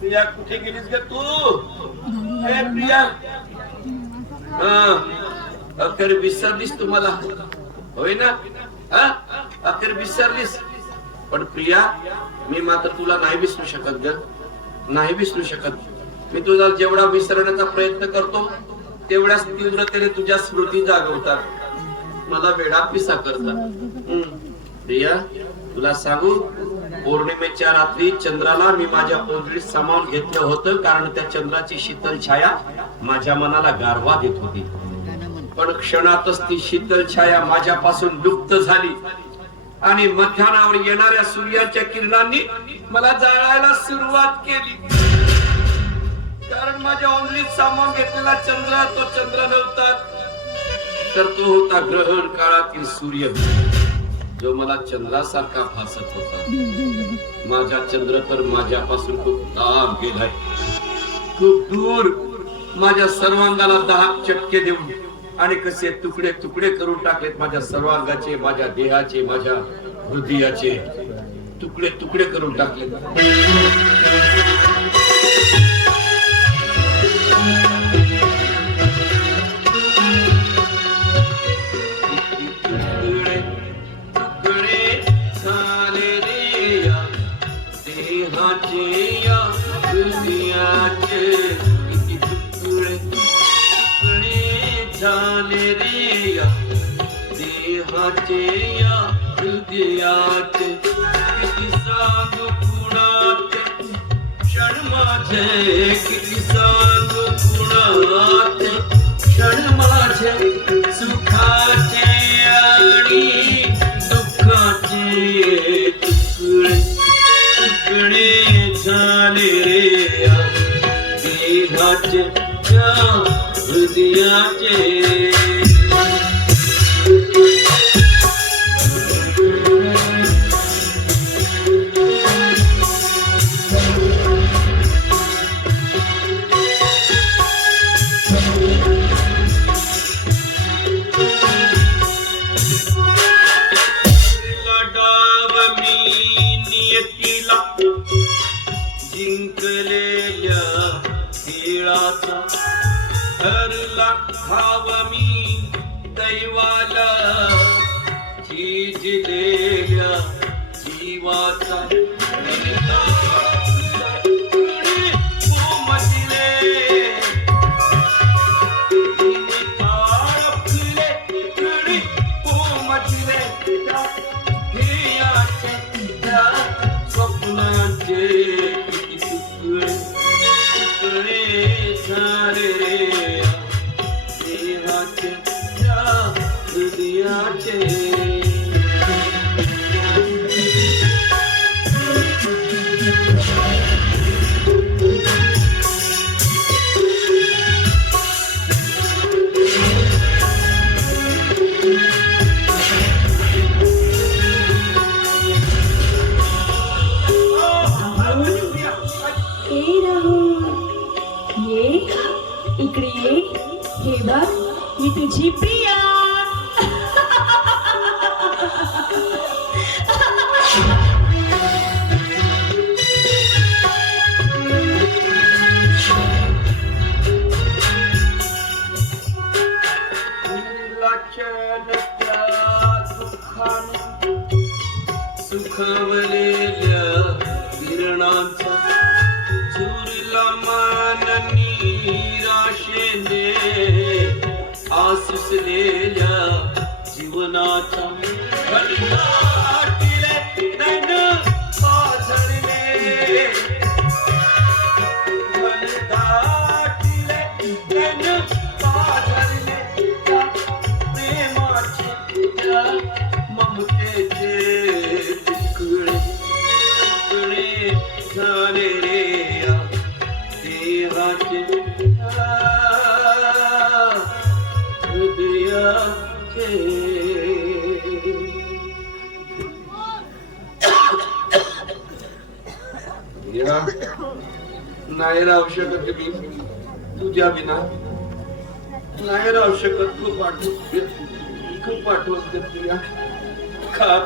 प्रिया कुठे गेलीस ग तू? प्रिया अखेर विसरलीस तुम्हाला. होय ना अखेर विसरलीस? पण प्रिया मी मात्र तुला नाही विसरू शकत ग. नाही विसरू शकत. मी तुला जेवढा विसरण्याचा प्रयत्न करतो तेवढ्याच तीव्रतेने तुझ्या स्मृती जागवतात. मला वेडा पिसा करतात प्रिया तुला सांगू पौर्णिमेच्या रात्री चंद्राला मी माझ्या ओंजळीत सामावून घेतलं होतं कारण त्या चंद्राची शीतल छाया माझ्या मनाला गारवा देत होती. पण क्षणातच ती शीतल छाया माझ्यापासून लुप्त झाली. आणि मध्यानावर येणाऱ्या सूर्याच्या किरणांनी मला जाळायला सुरुवात केली. कारण माझ्या ओंजळीत सामावून घेतलेला चंद्र तो चंद्र नव्हता. तर तो होता ग्रहण काळातील सूर्य. जो मला चंद्रासारखा भासत होता. माझा चंद्र तर माझ्यापासून खूप लांब गेलाय. खूप दूर माझ्या सर्वांगाला दहा चटके देऊन आणि कसे तुकडे तुकडे करून टाकलेत माझ्या सर्वांगाचे माझ्या देहाचे माझ्या हृदयाचे. तुकडे तुकडे करून टाकले देहाचे या हृदयाचे किती तुकडे तुकडे झाले रे या देहाचे या हृदयाचे किती सांगू कुणाचे क्षण माझे किती सांगू कुणाचे क्षण माझे सुखाचे देहाचे या Power me. इकडे ये. हे बघ. मी तुझी प्रिया सुखवलेल्या किरणांचा चुरला Anatta. नाही राहू शकत मी. तुझ्या विना नाही राहू शकत तू पाठवून तू पाठवत प्रिया. का?